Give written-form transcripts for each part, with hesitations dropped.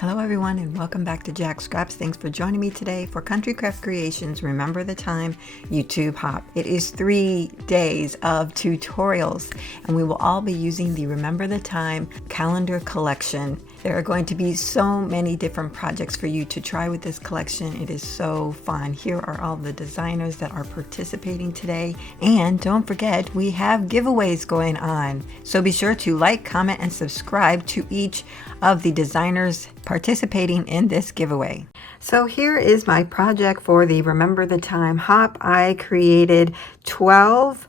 Hello everyone and welcome back to Jacqs. Thanks for joining me today for Country Craft Creations Remember the Time YouTube Hop. It is 3 days of tutorials and we will all be using the Remember the Time calendar collection. There are going to be so many different projects for you to try with this collection. It is so fun. Here are all the designers that are participating today. And don't forget, we have giveaways going on. So be sure to like, comment, and subscribe to each of the designers participating in this giveaway. So here is my project for the Remember the Time Hop. I created 12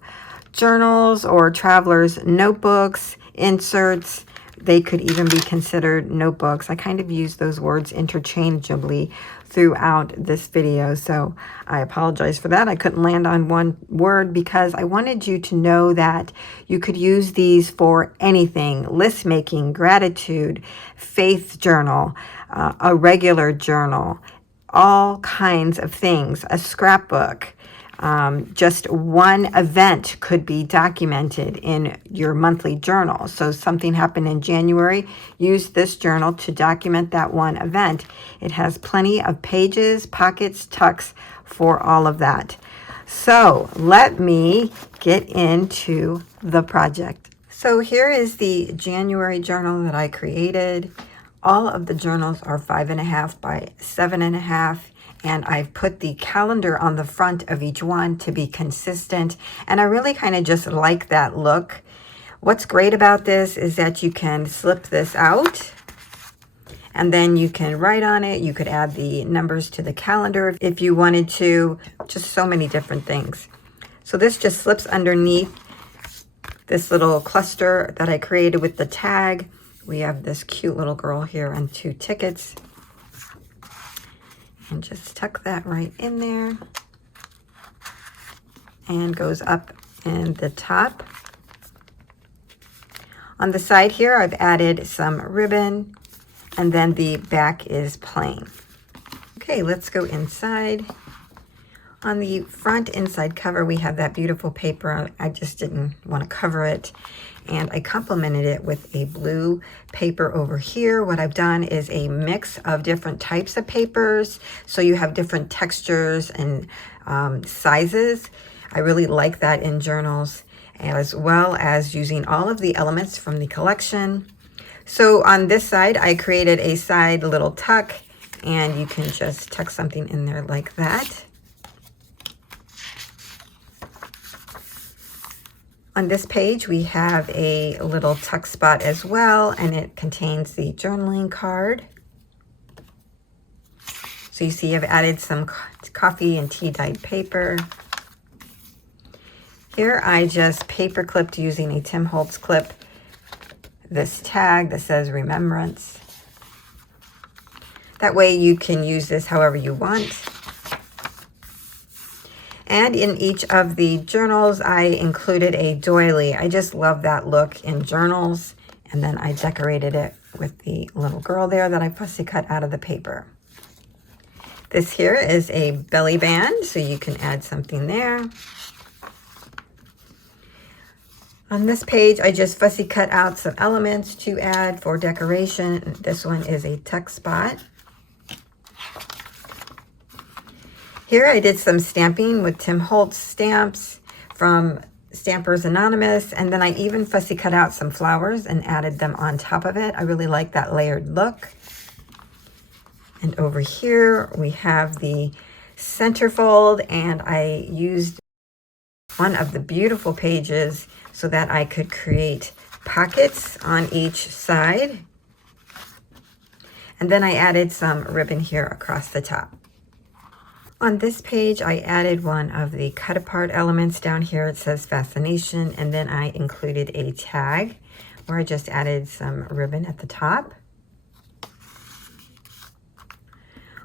journals or traveler's notebooks, inserts. They could even be considered notebooks. I kind of use those words interchangeably throughout this video, so I apologize for that. I couldn't land on one word because I wanted you to know that you could use these for anything: list making, gratitude, faith journal, a regular journal, all kinds of things, a scrapbook. Just one event could be documented in your monthly journal. So something happened in January, use this journal to document that one event. It has plenty of pages, pockets, tucks for all of that. So let me get into the project. So here is the January journal that I created. All of the journals are 5.5 by 7.5. And I've put the calendar on the front of each one to be consistent. And I really kind of just like that look. What's great about this is that you can slip this out and then you can write on it. You could add the numbers to the calendar if you wanted to. Just so many different things. So this just slips underneath this little cluster that I created with the tag. We have this cute little girl here and 2 tickets. And just tuck that right in there, and goes up in the top. On the side here, I've added some ribbon, and then the back is plain. Okay, let's go inside. On the front inside cover, we have that beautiful paper. I just didn't want to cover it, and I complemented it with a blue paper over here. What I've done is a mix of different types of papers, so you have different textures and sizes. I really like that in journals, as well as using all of the elements from the collection. So on this side, I created a side little tuck, and you can just tuck something in there like that. On this page, we have a little tuck spot as well, and it contains the journaling card. So you see I've added some coffee and tea dyed paper. Here I just paper clipped using a Tim Holtz clip this tag that says Remembrance. That way you can use this however you want. And in each of the journals, I included a doily. I just love that look in journals. And then I decorated it with the little girl there that I fussy cut out of the paper. This here is a belly band, so you can add something there. On this page, I just fussy cut out some elements to add for decoration. This one is a tuck spot. Here I did some stamping with Tim Holtz stamps from Stampers Anonymous, and then I even fussy cut out some flowers and added them on top of it. I really like that layered look. And over here we have the centerfold, and I used one of the beautiful pages so that I could create pockets on each side. And then I added some ribbon here across the top. On this page, I added one of the cut apart elements down here. It says Fascination, and then I included a tag where I just added some ribbon at the top.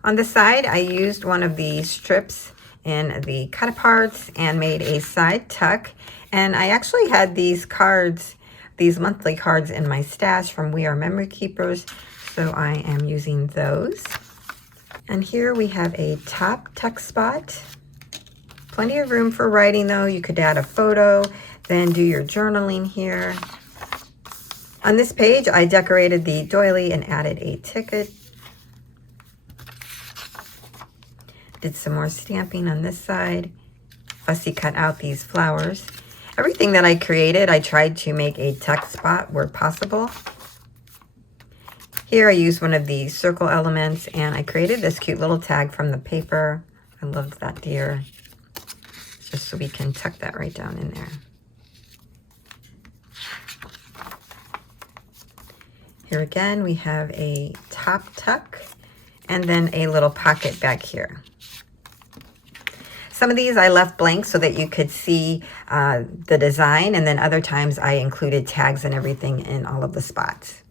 On the side, I used one of the strips in the cut aparts and made a side tuck. And I actually had these cards, these monthly cards in my stash from We Are Memory Keepers, so I am using those. And here we have a top tuck spot. Plenty of room for writing though. You could add a photo, then do your journaling here. On this page, I decorated the doily and added a ticket Did some more stamping on this side. Fussy cut out these flowers. Everything that I created, I tried to make a tuck spot where possible. Here I used one of the circle elements and I created this cute little tag from the paper. I loved that deer. Just so we can tuck that right down in there. Here again, we have a top tuck and then a little pocket back here. Some of these I left blank so that you could see the design, and then other times I included tags and everything in all of the spots.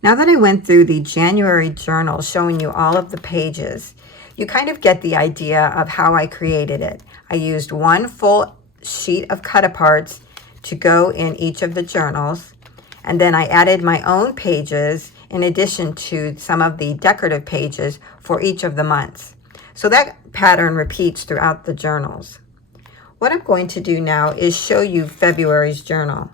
Now that I went through the January journal showing you all of the pages, you kind of get the idea of how I created it. I used one full sheet of cut-aparts to go in each of the journals, and then I added my own pages in addition to some of the decorative pages for each of the months. So that pattern repeats throughout the journals. What I'm going to do now is show you February's journal.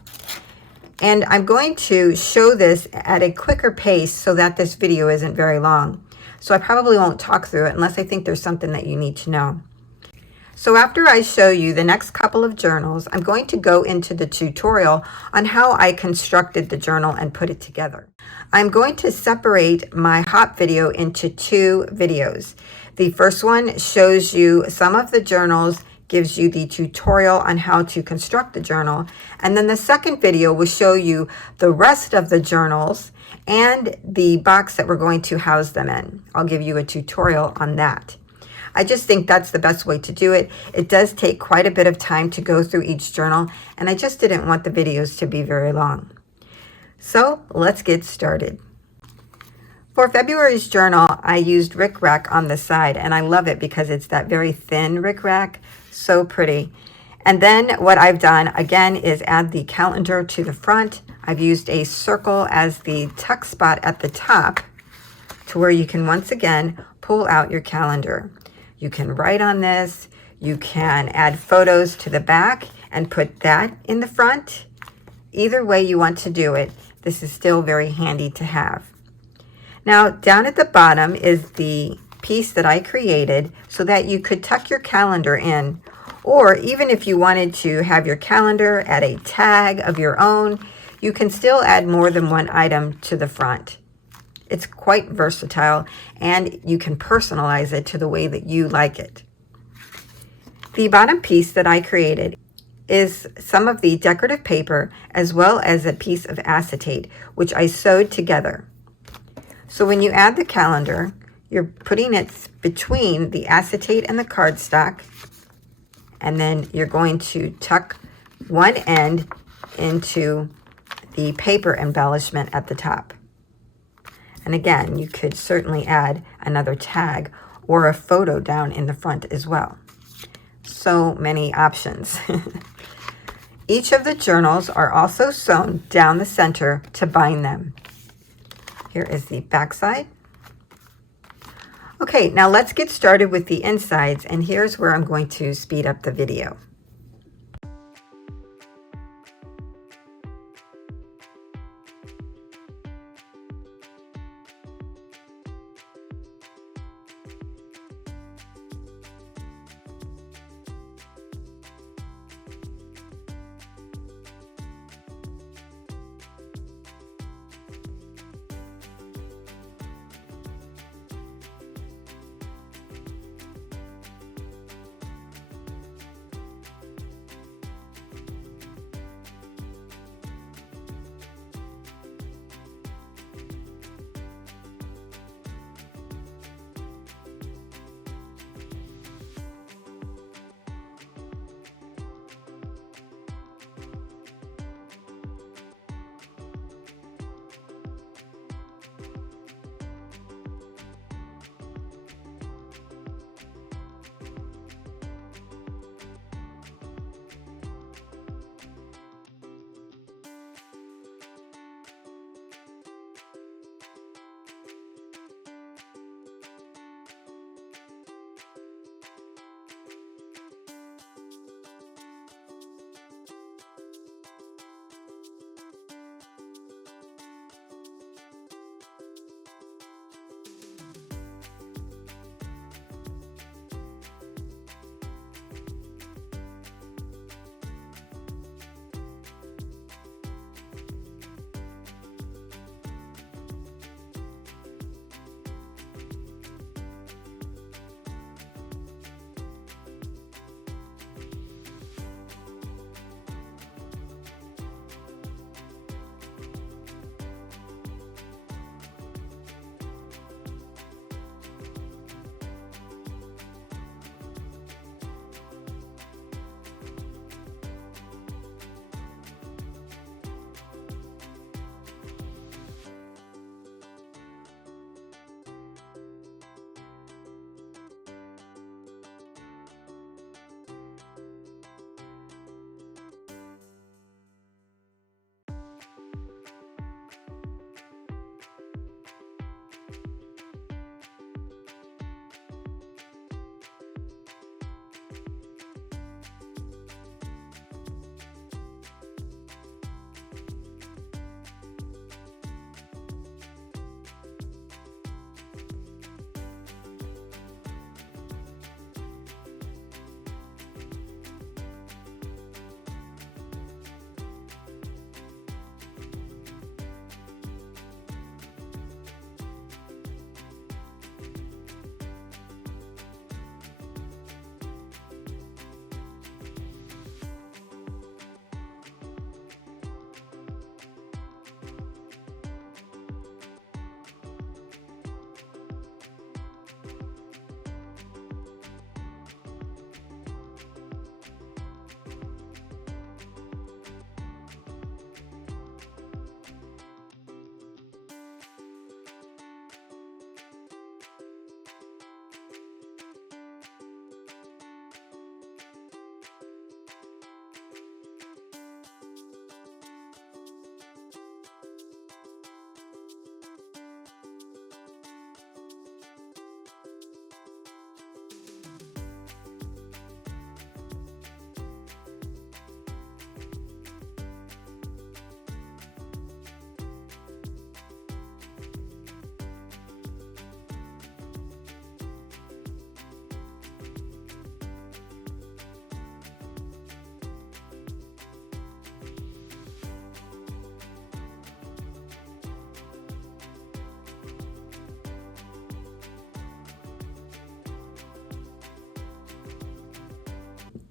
And I'm going to show this at a quicker pace so that this video isn't very long. So I probably won't talk through it unless I think there's something that you need to know. So after I show you the next couple of journals, I'm going to go into the tutorial on how I constructed the journal and put it together. I'm going to separate my hop video into two videos. The first one shows you some of the journals, gives you the tutorial on how to construct the journal. And then the second video will show you the rest of the journals and the box that we're going to house them in. I'll give you a tutorial on that. I just think that's the best way to do it. It does take quite a bit of time to go through each journal, and I just didn't want the videos to be very long. So let's get started. For February's journal, I used rickrack on the side, and I love it because it's that very thin rickrack, so pretty. And then what I've done, again, is add the calendar to the front. I've used a circle as the tuck spot at the top to where you can once again pull out your calendar. You can write on this, you can add photos to the back and put that in the front. Either way you want to do it, this is still very handy to have. Now, down at the bottom is the piece that I created so that you could tuck your calendar in, or even if you wanted to have your calendar add a tag of your own, you can still add more than one item to the front. It's quite versatile, and you can personalize it to the way that you like it. The bottom piece that I created is some of the decorative paper as well as a piece of acetate, which I sewed together. So when you add the calendar, you're putting it between the acetate and the cardstock, and then you're going to tuck one end into the paper embellishment at the top. And again, you could certainly add another tag or a photo down in the front as well. So many options. Each of the journals are also sewn down the center to bind them. Here is the back side. Okay, now let's get started with the insides, and here's where I'm going to speed up the video.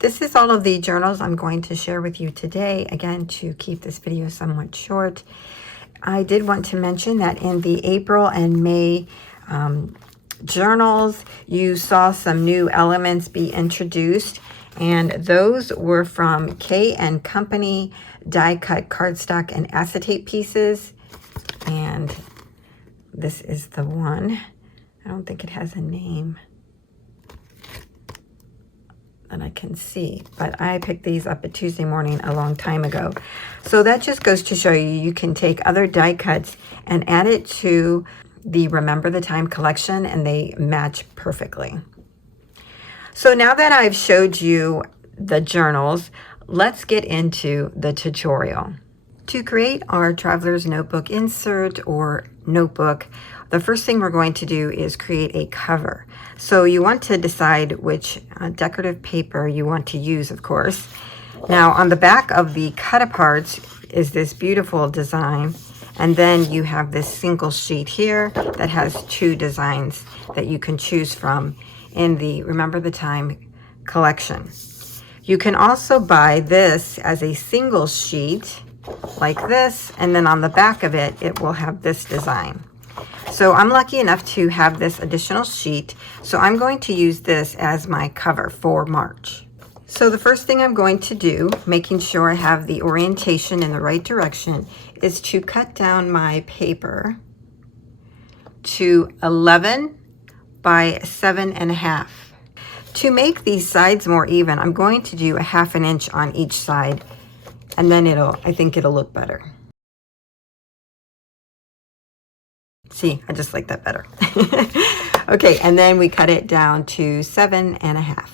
This is all of the journals I'm going to share with you today. Again, to keep this video somewhat short, I did want to mention that in the April and May journals, you saw some new elements be introduced, and those were from K & Company die cut cardstock and acetate pieces. And this is the one. I don't think it has a name that I can see, but I picked these up at Tuesday morning a long time ago. So that just goes to show you, you can take other die cuts and add it to the Remember the Time collection, and they match perfectly. So now that I've showed you the journals, let's get into the tutorial. To create our traveler's notebook insert or notebook, the first thing we're going to do is create a cover. So you want to decide which decorative paper you want to use, of course. Now on the back of the cut-aparts is this beautiful design, and then you have this single sheet here that has two designs that you can choose from in the Remember the Time collection. You can also buy this as a single sheet like this, and then on the back of it, it will have this design. So I'm lucky enough to have this additional sheet, so I'm going to use this as my cover for March. So the first thing I'm going to do, making sure I have the orientation in the right direction, is to cut down my paper to 11 by 7.5. To make these sides more even, I'm going to do a 1/2 inch on each side, and then I think it'll look better. See, I just like that better. Okay, and then we cut it down to 7.5.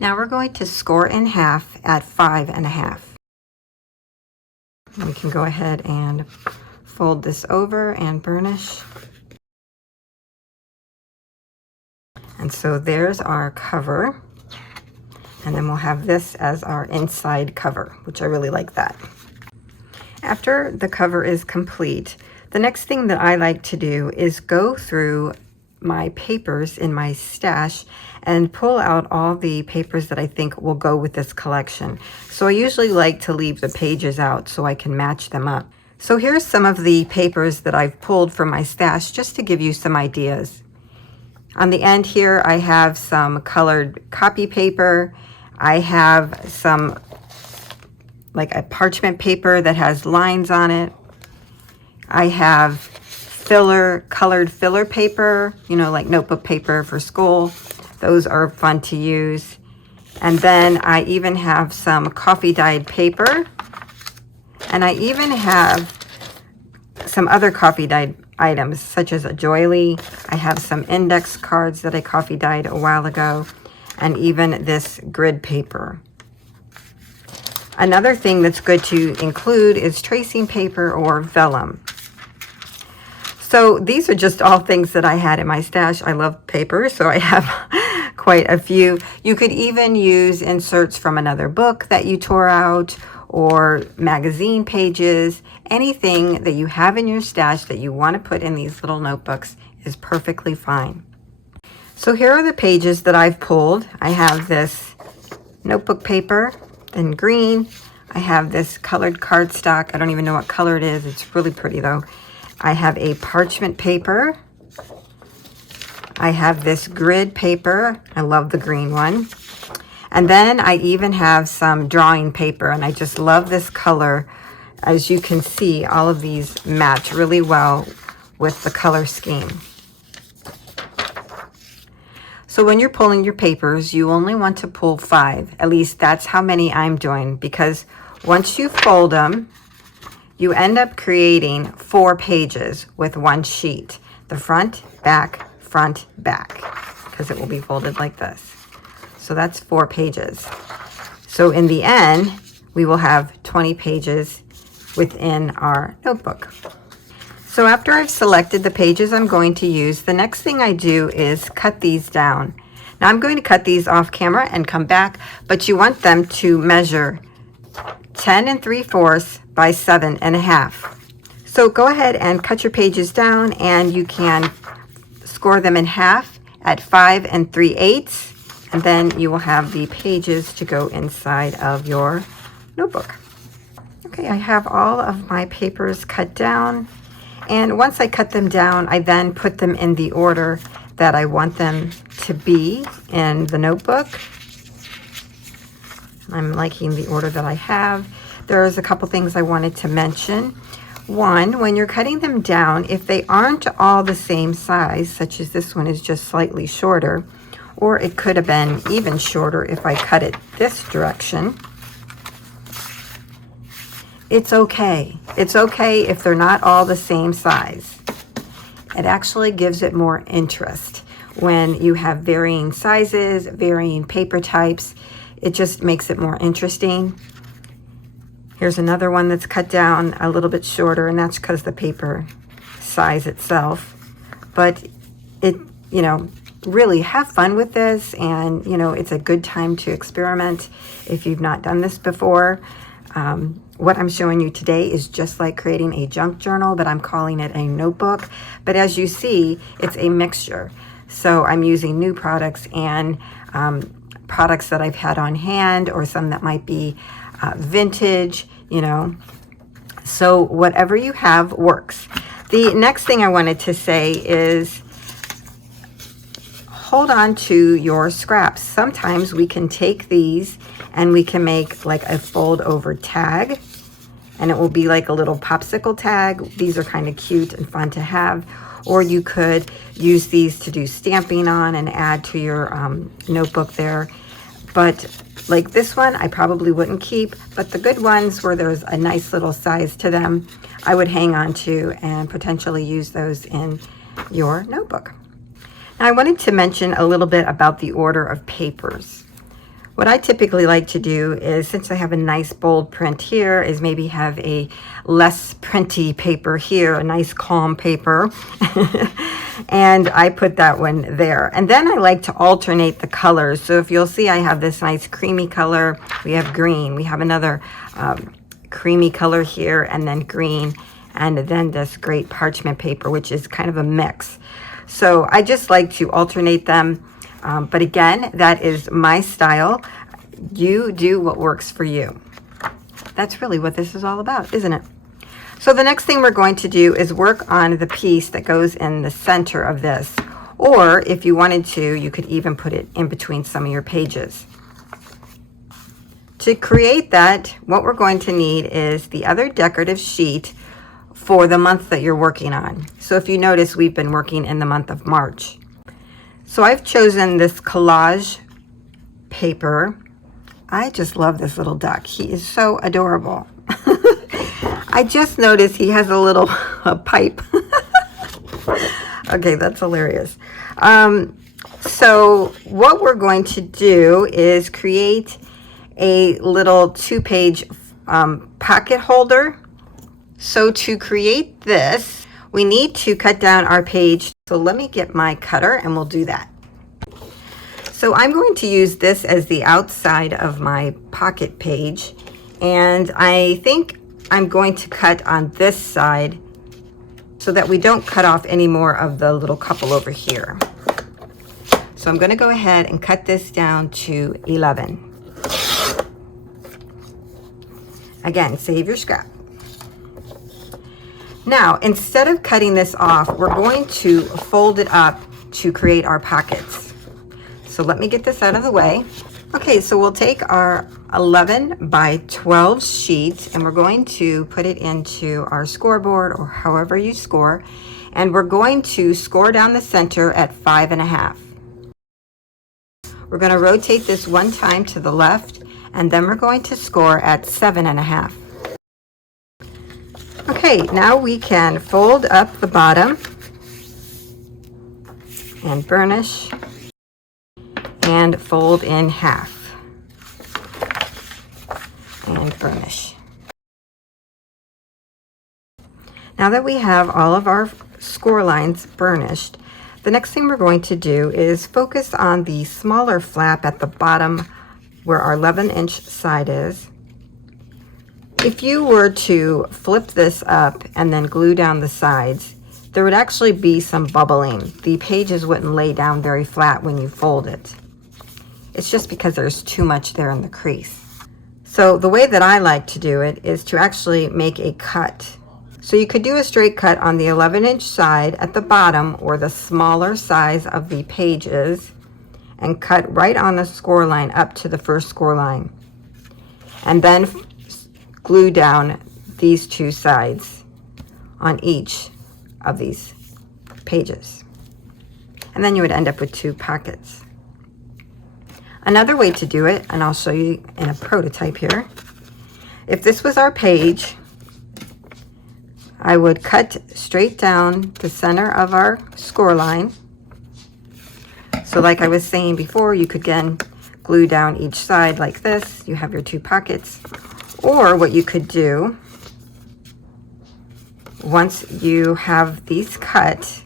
Now we're going to score in half at 5.5. We can go ahead and fold this over and burnish. And so there's our cover. And then we'll have this as our inside cover, which I really like that. After the cover is complete, the next thing that I like to do is go through my papers in my stash and pull out all the papers that I think will go with this collection. So I usually like to leave the pages out so I can match them up. So here's some of the papers that I've pulled from my stash just to give you some ideas. On the end here, I have some colored copy paper. I have some like a parchment paper that has lines on it. I have colored filler paper, you know, like notebook paper for school. Those are fun to use. And then I even have some coffee dyed paper. And I even have some other coffee dyed items such as a doily. I have some index cards that I coffee dyed a while ago, and even this grid paper. Another thing that's good to include is tracing paper or vellum. So these are just all things that I had in my stash. I love paper, so I have quite a few. You could even use inserts from another book that you tore out, or magazine pages. Anything that you have in your stash that you want to put in these little notebooks is perfectly fine. So here are the pages that I've pulled. I have this notebook paper in green. I have this colored cardstock. I don't even know what color it is. It's really pretty though. I have a parchment paper. I have this grid paper. I love the green one. And then I even have some drawing paper, and I just love this color. As you can see, all of these match really well with the color scheme. So when you're pulling your papers, you only want to pull 5. At least that's how many I'm doing, because once you fold them, you end up creating 4 pages with one sheet. The front, back, because it will be folded like this. So that's 4 pages. So in the end, we will have 20 pages within our notebook. So after I've selected the pages I'm going to use, the next thing I do is cut these down. Now I'm going to cut these off camera and come back, but you want them to measure 10 3/4 by 7.5. So go ahead and cut your pages down, and you can score them in half at 5 3/8. And then you will have the pages to go inside of your notebook. Okay, I have all of my papers cut down. And once I cut them down, I then put them in the order that I want them to be in the notebook. I'm liking the order that I have. There's a couple things I wanted to mention. One, when you're cutting them down, if they aren't all the same size, such as this one is just slightly shorter, or it could have been even shorter if I cut it this direction, it's okay. It's okay if they're not all the same size. It actually gives it more interest when you have varying sizes, varying paper types. It just makes it more interesting. Here's another one that's cut down a little bit shorter, and that's because the paper size itself. But it, you know, really have fun with this, and you know, it's a good time to experiment if you've not done this before. What I'm showing you today is just like creating a junk journal, but I'm calling it a notebook. But as you see, it's a mixture. So I'm using new products and products that I've had on hand, or some that might be vintage, you know. So whatever you have works. The next thing I wanted to say is hold on to your scraps. Sometimes we can take these and we can make like a fold over tag, and it will be like a little popsicle tag. These are kind of cute and fun to have. Or you could use these to do stamping on and add to your notebook there. But like this one, I probably wouldn't keep, but the good ones where there's a nice little size to them, I would hang on to and potentially use those in your notebook. Now I wanted to mention a little bit about the order of papers. What I typically like to do is, since I have a nice bold print here, is maybe have a less printy paper here, a nice calm paper. And I put that one there. And then I like to alternate the colors. So if you'll see, I have this nice creamy color. We have green. We have another creamy color here, and then green. And then this great parchment paper, which is kind of a mix. So I just like to alternate them. But again, that is my style. You do what works for you. That's really what this is all about, isn't it? So the next thing we're going to do is work on the piece that goes in the center of this. Or if you wanted to, you could even put it in between some of your pages. To create that, what we're going to need is the other decorative sheet for the month that you're working on. So if you notice, we've been working in the month of March. So I've chosen this collage paper. I just love this little duck. He is so adorable. I just noticed he has a little pipe. Okay, that's hilarious. So what we're going to do is create a little 2-page pocket holder. So to create this, we need to cut down our page. So let me get my cutter and we'll do that. So I'm going to use this as the outside of my pocket page. And I think I'm going to cut on this side so that we don't cut off any more of the little couple over here. So I'm going to go ahead and cut this down to 11. Again, save your scrap. Now, instead of cutting this off, we're going to fold it up to create our pockets. So let me get this out of the way. Okay, so we'll take our 11 by 12 sheets and we're going to put it into our scoreboard, or however you score, and we're going to score down the center at 5.5. We're going to rotate this one time to the left, and then we're going to score at 7.5. Okay, now we can fold up the bottom and burnish and fold in half and burnish. Now that we have all of our score lines burnished, the next thing we're going to do is focus on the smaller flap at the bottom where our 11-inch side is. If you were to flip this up and then glue down the sides, there would actually be some bubbling. The pages wouldn't lay down very flat when you fold it. It's just because there's too much there in the crease. So the way that I like to do it is to actually make a cut. So you could do a straight cut on the 11-inch side at the bottom, or the smaller size of the pages, and cut right on the score line up to the first score line. And then glue down these two sides on each of these pages. And then you would end up with 2 pockets. Another way to do it, and I'll show you in a prototype here. If this was our page, I would cut straight down the center of our score line. So like I was saying before, you could again glue down each side like this. You have your 2 pockets. Or what you could do, once you have these cut,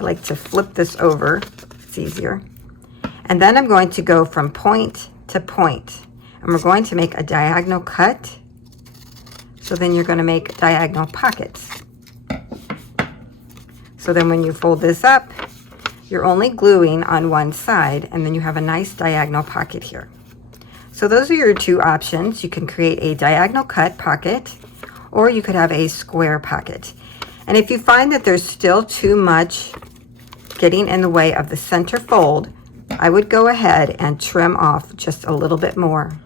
I like to flip this over, it's easier. And then I'm going to go from point to point, and we're going to make a diagonal cut. So then you're going to make diagonal pockets. So then when you fold this up, you're only gluing on one side, and then you have a nice diagonal pocket here. So those are your 2 options. You can create a diagonal cut pocket, or you could have a square pocket. And if you find that there's still too much getting in the way of the center fold, I would go ahead and trim off just a little bit more.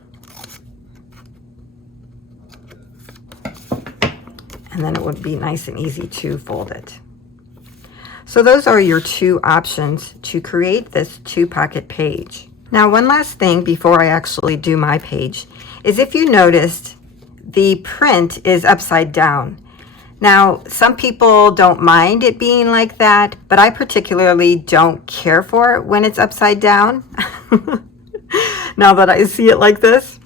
And then it would be nice and easy to fold it. So those are your 2 options to create this 2-pocket page. Now, one last thing before I actually do my page is, if you noticed, the print is upside down. Now, some people don't mind it being like that, but I particularly don't care for it when it's upside down, now that I see it like this.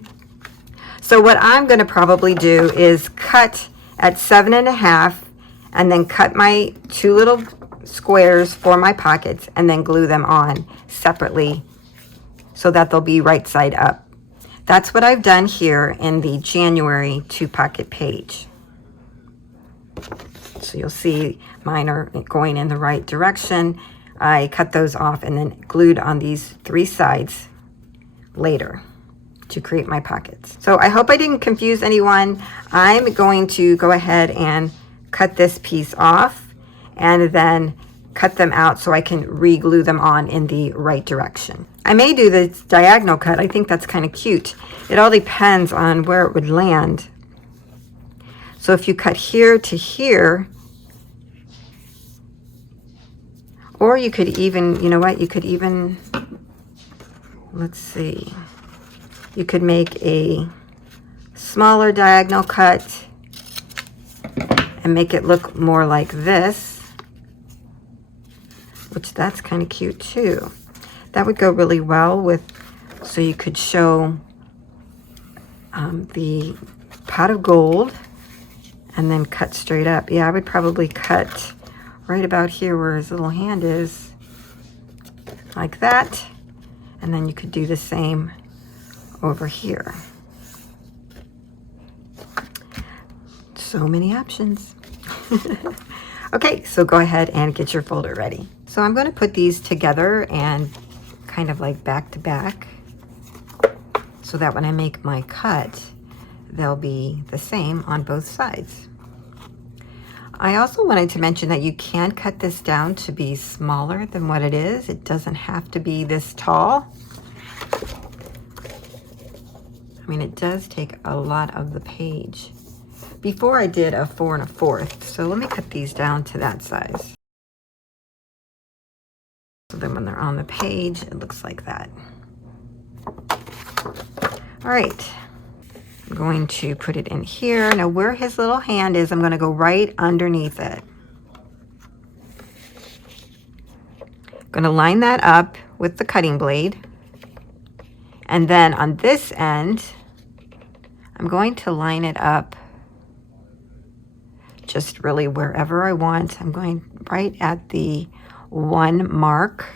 So what I'm going to probably do is cut at 7.5, and then cut my 2 little squares for my pockets, and then glue them on separately so that they'll be right side up. That's what I've done here in the January 2-pocket page. So you'll see mine are going in the right direction. I cut those off and then glued on these 3 sides later to create my pockets. So I hope I didn't confuse anyone. I'm going to go ahead and cut this piece off and then cut them out so I can re-glue them on in the right direction. I may do this diagonal cut. I think that's kind of cute. It all depends on where it would land. So if you cut here to here, or you could even, you know what, you could even, let's see, you could make a smaller diagonal cut and make it look more like this, which that's kind of cute too. That would go really well with, so you could show the pot of gold and then cut straight up. Yeah, I would probably cut right about here where his little hand is, like that. And then you could do the same over here. So many options. Okay, so go ahead and get your folder ready. So I'm going to put these together and kind of like back to back, so that when I make my cut, they'll be the same on both sides. I also wanted to mention that you can cut this down to be smaller than what it is. It doesn't have to be this tall. I mean, it does take a lot of the page. Before I did a 4 1/4, so let me cut these down to that size. So then when they're on the page, it looks like that. All right, I'm going to put it in here. Now where his little hand is, I'm going to go right underneath it. I'm going to line that up with the cutting blade. And then on this end, I'm going to line it up just really wherever I want. I'm going right at the 1 mark.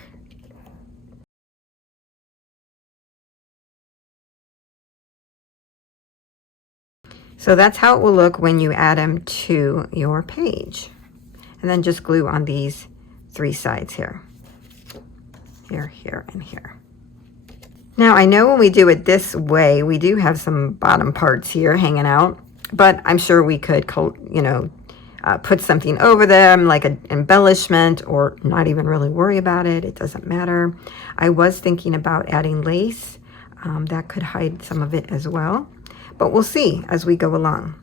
So that's how it will look when you add them to your page. And then just glue on these 3 sides here. Here, here, and here. Now I know when we do it this way, we do have some bottom parts here hanging out, but I'm sure we could, put something over them like an embellishment, or not even really worry about it. It doesn't matter. I was thinking about adding lace. That could hide some of it as well, but we'll see as we go along.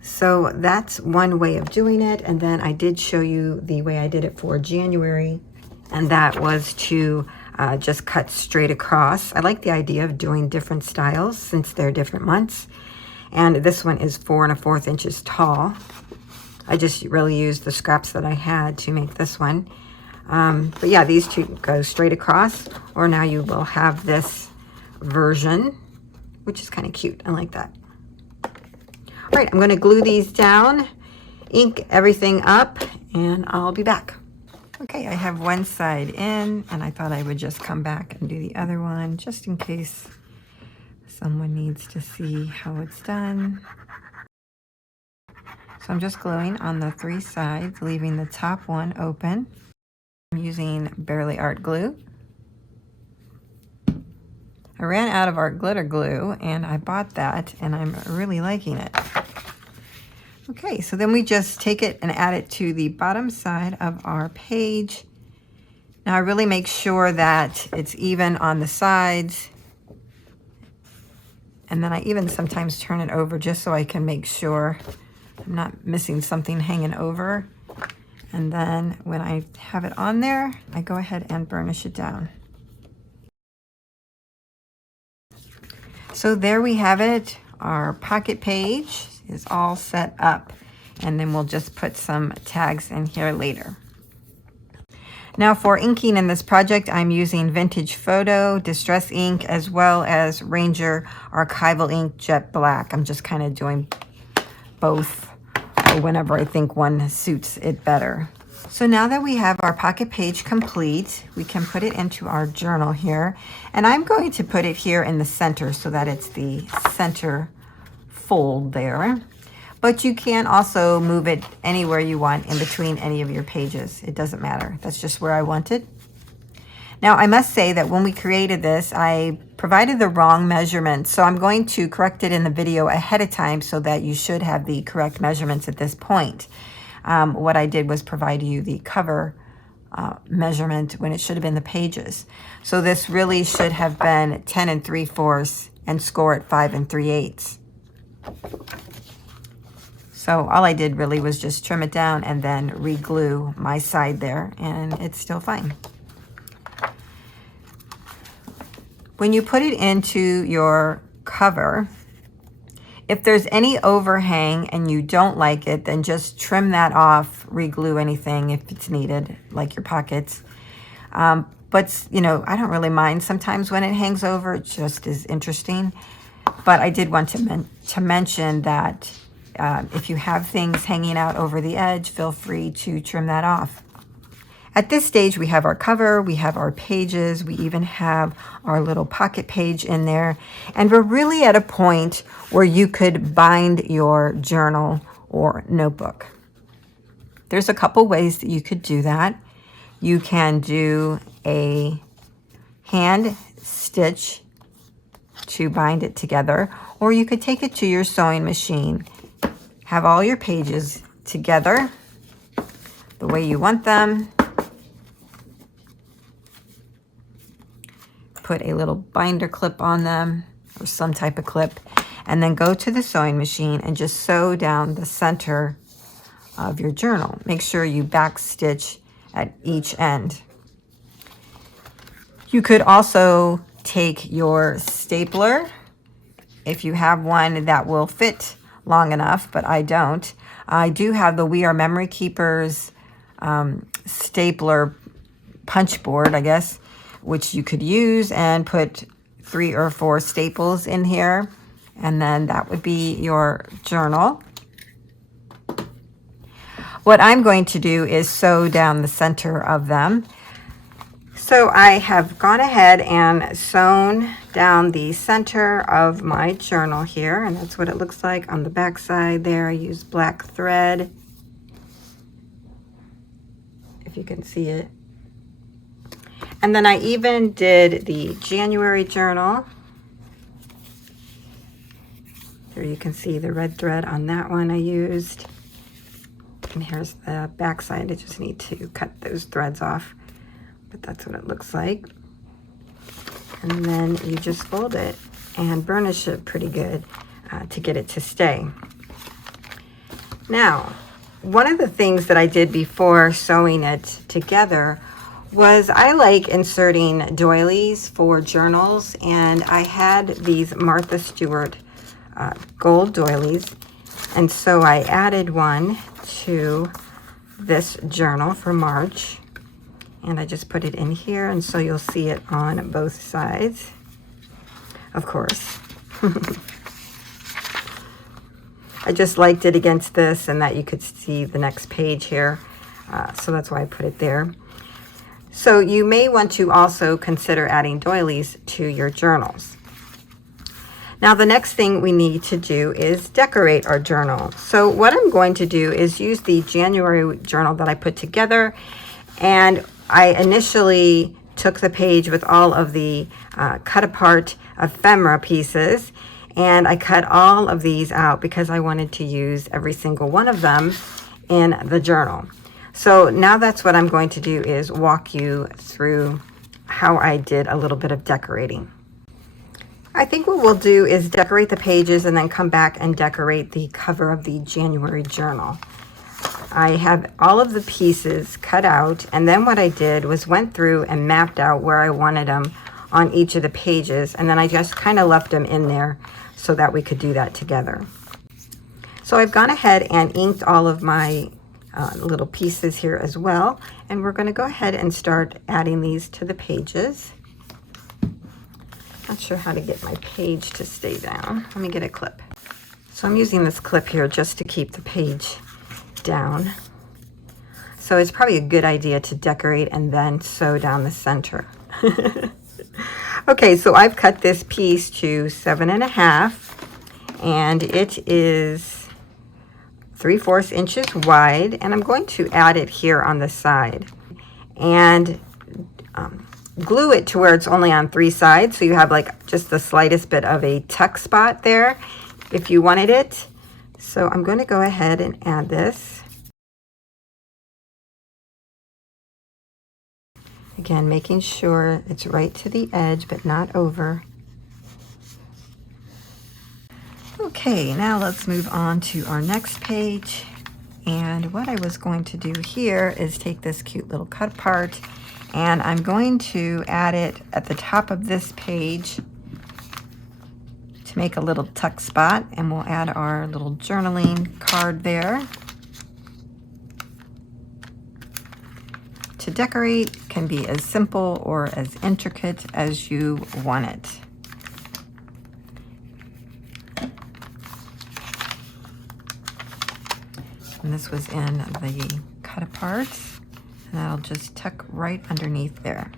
So that's one way of doing it. And then I did show you the way I did it for January, and that was to just cut straight across. I like the idea of doing different styles since they're different months. And this one is 4 1/4 inches tall. I just really used the scraps that I had to make this one. But yeah, these two go straight across, or now you will have this version, which is kind of cute. I like that. All right, I'm going to glue these down, ink everything up, and I'll be back. Okay, I have one side in, and I thought I would just come back and do the other one just in case someone needs to see how it's done. So I'm just gluing on the 3 sides, leaving the top one open. I'm using Barely Art glue. I ran out of art glitter glue, and I bought that, and I'm really liking it. Okay, so then we just take it and add it to the bottom side of our page. Now I really make sure that it's even on the sides. And then I even sometimes turn it over just so I can make sure I'm not missing something hanging over. And then when I have it on there, I go ahead and burnish it down. So there we have it. Our pocket page is all set up, and then we'll just put some tags in here later. Now for inking in this project, I'm using Vintage Photo Distress ink as well as Ranger Archival ink Jet Black. I'm just kind of doing both whenever I think one suits it better. So now that we have our pocket page complete, we can put it into our journal here, and I'm going to put it here in the center so that it's the center fold there. But you can also move it anywhere you want in between any of your pages. It doesn't matter. That's just where I want it. Now, I must say that when we created this, I provided the wrong measurements. So I'm going to correct it in the video ahead of time so that you should have the correct measurements at this point. What I did was provide you the cover measurement when it should have been the pages. So this really should have been 10 3/4 and score at 5 3/8. So all I did really was just trim it down and then re-glue my side there, and it's still fine. When you put it into your cover, if there's any overhang and you don't like it, then just trim that off, re-glue anything if it's needed, like your pockets. But, I don't really mind sometimes when it hangs over. It just is interesting. But I did want to mention that if you have things hanging out over the edge, feel free to trim that off. At this stage, we have our cover, we have our pages, we even have our little pocket page in there. And we're really at a point where you could bind your journal or notebook. There's a couple ways that you could do that. You can do a hand stitch to bind it together, or you could take it to your sewing machine. Have all your pages together the way you want them. Put a little binder clip on them or some type of clip, and then go to the sewing machine and just sew down the center of your journal. Make sure you back stitch at each end. You could also take your stapler if you have one that will fit long enough, but I don't. I do have the We Are Memory Keepers stapler punch board, I guess, which you could use and put 3 or 4 staples in here, and then that would be your journal. What I'm going to do is sew down the center of them. So I have gone ahead and sewn down the center of my journal here, and that's what it looks like on the back side there. I used black thread, if you can see it. And then I even did the January journal. Here you can see the red thread on that one I used. And here's the back side. I just need to cut those threads off, but that's what it looks like. And then you just fold it and burnish it pretty good to get it to stay. Now, one of the things that I did before sewing it together was I like inserting doilies for journals, and I had these Martha Stewart gold doilies, and so I added one to this journal for March, and I just put it in here, and so you'll see it on both sides, of course. I just liked it against this, and that you could see the next page here, so that's why I put it there. So you may want to also consider adding doilies to your journals. Now the next thing we need to do is decorate our journal. So what I'm going to do is use the January journal that I put together, and I initially took the page with all of the cut apart ephemera pieces, and I cut all of these out because I wanted to use every single one of them in the journal. So now that's what I'm going to do, is walk you through how I did a little bit of decorating. I think what we'll do is decorate the pages and then come back and decorate the cover of the January journal. I have all of the pieces cut out, and then what I did was went through and mapped out where I wanted them on each of the pages, and then I just kind of left them in there so that we could do that together. So I've gone ahead and inked all of my little pieces here as well, and we're going to go ahead and start adding these to the pages. Not sure how to get my page to stay down. Let me get a clip. So I'm using this clip here just to keep the page down. So it's probably a good idea to decorate and then sew down the center. Okay, so I've cut this piece to 7.5, and it is 3/4 inches wide, and I'm going to add it here on the side and glue it to where it's only on 3 sides, so you have like just the slightest bit of a tuck spot there if you wanted it. So I'm going to go ahead and add this. Again, making sure it's right to the edge but not over. Okay, now let's move on to our next page. And what I was going to do here is take this cute little cut part, and I'm going to add it at the top of this page to make a little tuck spot, and we'll add our little journaling card there. To decorate can be as simple or as intricate as you want it. And this was in the cut apart, and I'll just tuck right underneath there.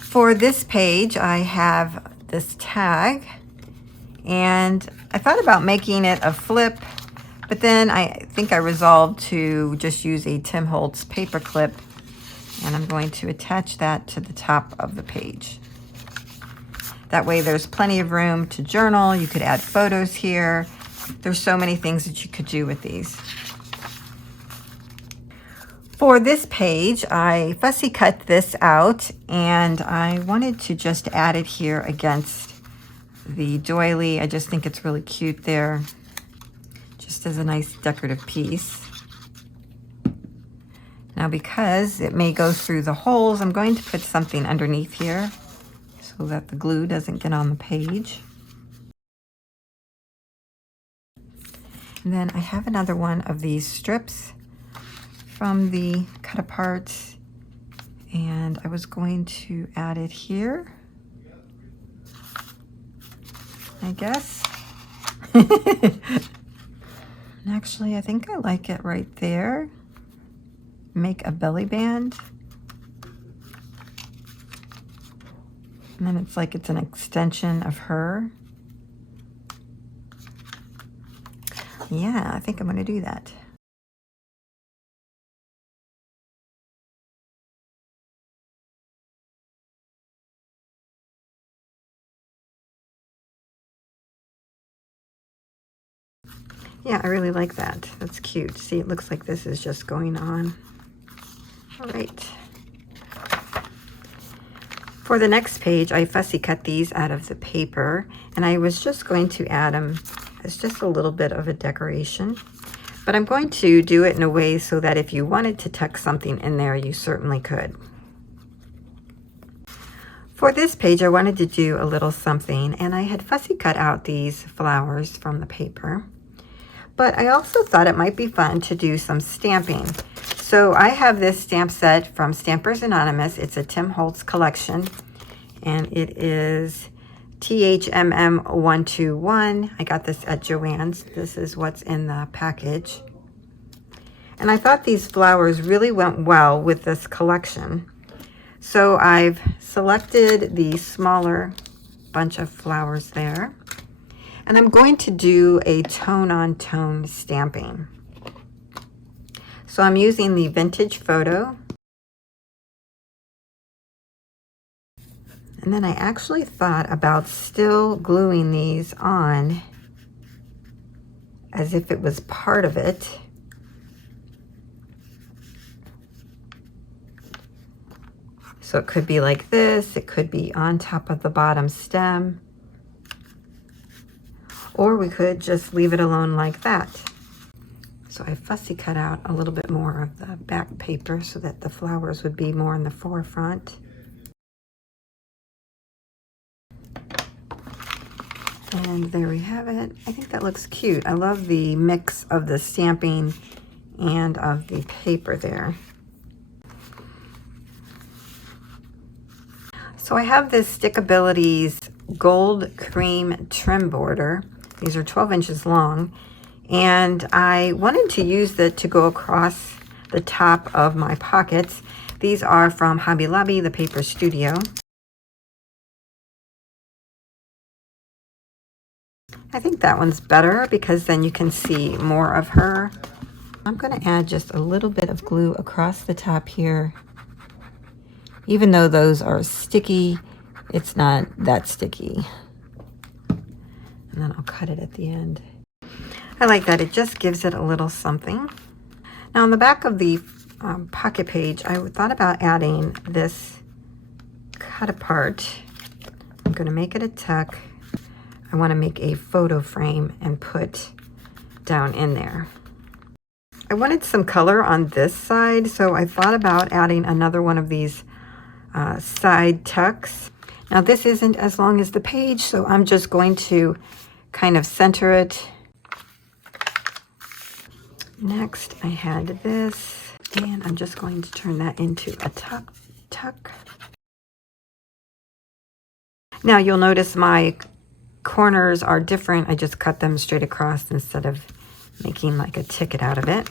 For this page, I have this tag, and I thought about making it a flip, but then I think I resolved to just use a Tim Holtz paper clip, and I'm going to attach that to the top of the page. That way there's plenty of room to journal. You could add photos here. There's so many things that you could do with these. For this page, I fussy cut this out, and I wanted to just add it here against the doily. I just think it's really cute there, just as a nice decorative piece. Now, because it may go through the holes, I'm going to put something underneath here so that the glue doesn't get on the page. And then I have another one of these strips from the cut aparts, and I was going to add it here, I guess. And actually, I think I like it right there. Make a belly band. And then it's like it's an extension of her. Yeah, I think I'm going to do that. Yeah, I really like that. That's cute. See, it looks like this is just going on. All right. For the next page, I fussy cut these out of the paper, and I was just going to add them as just a little bit of a decoration. But I'm going to do it in a way so that if you wanted to tuck something in there, you certainly could. For this page, I wanted to do a little something, and I had fussy cut out these flowers from the paper. But I also thought it might be fun to do some stamping. So I have this stamp set from Stampers Anonymous. It's a Tim Holtz collection, and it is THMM121. I got this at Joann's. This is what's in the package. And I thought these flowers really went well with this collection. So I've selected the smaller bunch of flowers there. And I'm going to do a tone-on-tone stamping. So I'm using the Vintage Photo. And then I actually thought about still gluing these on as if it was part of it. So it could be like this, it could be on top of the bottom stem, or we could just leave it alone like that. So I fussy cut out a little bit more of the back paper so that the flowers would be more in the forefront. And there we have it. I think that looks cute. I love the mix of the stamping and of the paper there. So I have this Stickabilities gold cream trim border. These are 12 inches long, and I wanted to use that to go across the top of my pockets. These are from Hobby Lobby, the Paper Studio. I think that one's better because then you can see more of her. I'm going to add just a little bit of glue across the top here. Even though those are sticky, it's not that sticky. And then I'll cut it at the end. I like that. It just gives it a little something. Now on the back of the pocket page, I thought about adding this cut apart. I'm going to make it a tuck. I want to make a photo frame and put down in there. I wanted some color on this side, so I thought about adding another one of these side tucks. Now this isn't as long as the page, so I'm just going to kind of center it. Next I had this, and I'm just going to turn that into a top tuck. Now you'll notice my corners are different. I just cut them straight across instead of making like a ticket out of it.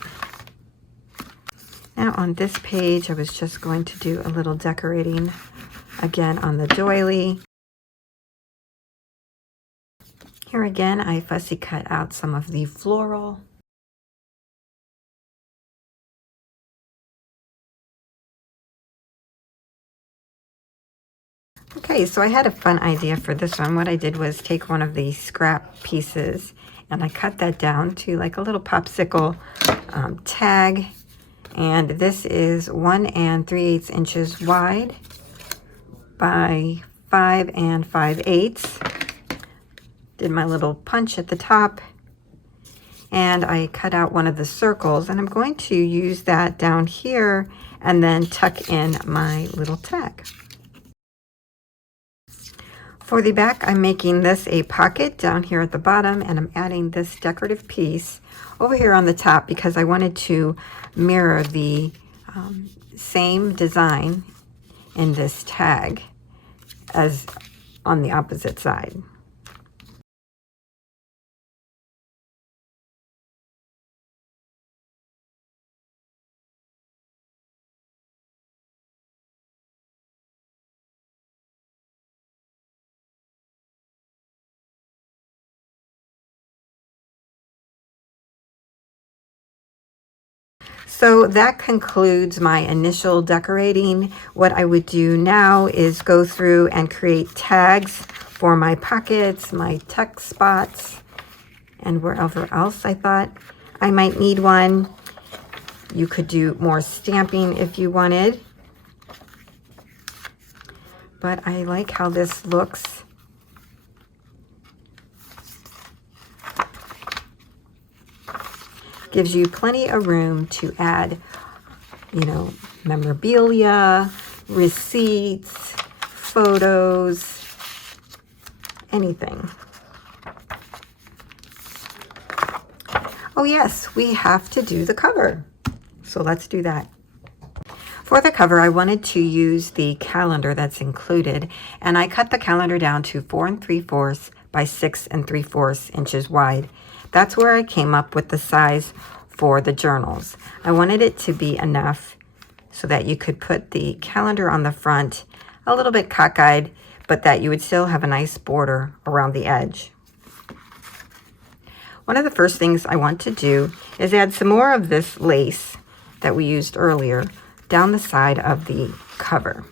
Now on this page, I was just going to do a little decorating again on the doily. Here again, I fussy cut out some of the floral. Okay, so I had a fun idea for this one. What I did was take one of the scrap pieces and I cut that down to like a little popsicle tag. And this is 1 3/8 inches wide by 5 5/8. Did my little punch at the top, and I cut out one of the circles, and I'm going to use that down here and then tuck in my little tag. For the back, I'm making this a pocket down here at the bottom, and I'm adding this decorative piece over here on the top because I wanted to mirror the same design in this tag as on the opposite side. So that concludes my initial decorating. What I would do now is go through and create tags for my pockets, my tuck spots, and wherever else I thought I might need one. You could do more stamping if you wanted. But I like how this looks. Gives you plenty of room to add, you know, memorabilia, receipts, photos, anything. Oh yes, we have to do the cover. So let's do that. For the cover, I wanted to use the calendar that's included, and I cut the calendar down to 4 3/4 by 6 3/4 inches wide. That's where I came up with the size for the journals. I wanted it to be enough so that you could put the calendar on the front, a little bit cockeyed, but that you would still have a nice border around the edge. One of the first things I want to do is add some more of this lace that we used earlier down the side of the cover.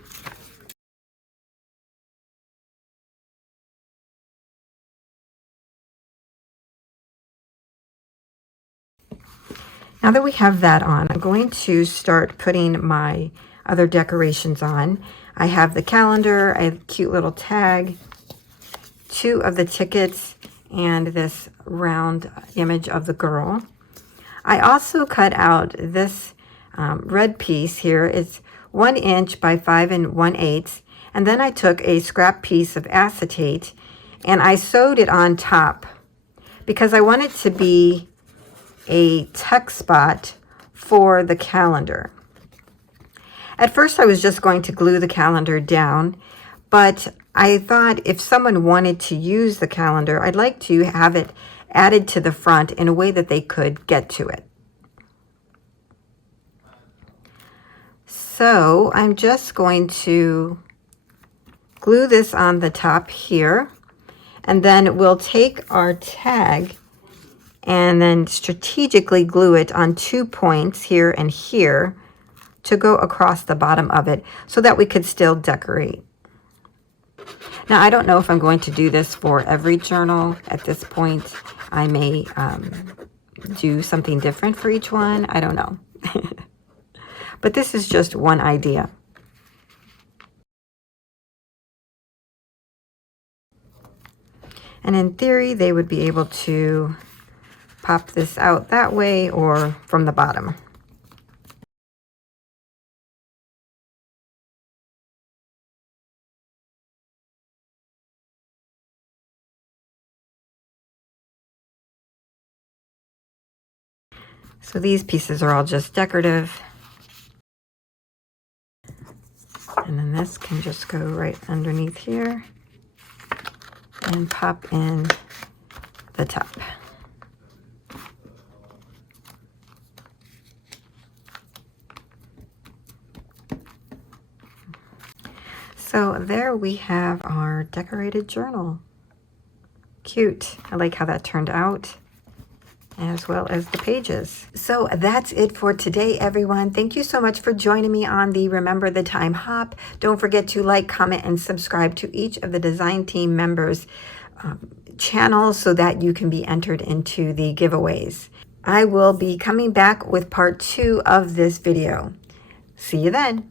Now that we have that on, I'm going to start putting my other decorations on. I have the calendar, I have a cute little tag, 2 of the tickets, and this round image of the girl. I also cut out this red piece here. It's 1 inch by 5 1/8, and then I took a scrap piece of acetate and I sewed it on top because I want it to be a tuck spot for the calendar. At first I was just going to glue the calendar down, but I thought if someone wanted to use the calendar, I'd like to have it added to the front in a way that they could get to it. So I'm just going to glue this on the top here, and then we'll take our tag and then strategically glue it on 2 points here and here to go across the bottom of it so that we could still decorate. Now, I don't know if I'm going to do this for every journal at this point. I may do something different for each one. I don't know. But this is just one idea. And in theory, they would be able to pop this out that way or from the bottom. So these pieces are all just decorative. And then this can just go right underneath here and pop in the top. So there we have our decorated journal. Cute. I like how that turned out, as well as the pages. So that's it for today, everyone. Thank you so much for joining me on the Remember the Time Hop. Don't forget to like, comment, and subscribe to each of the design team members' channels so that you can be entered into the giveaways. I will be coming back with part 2 of this video. See you then.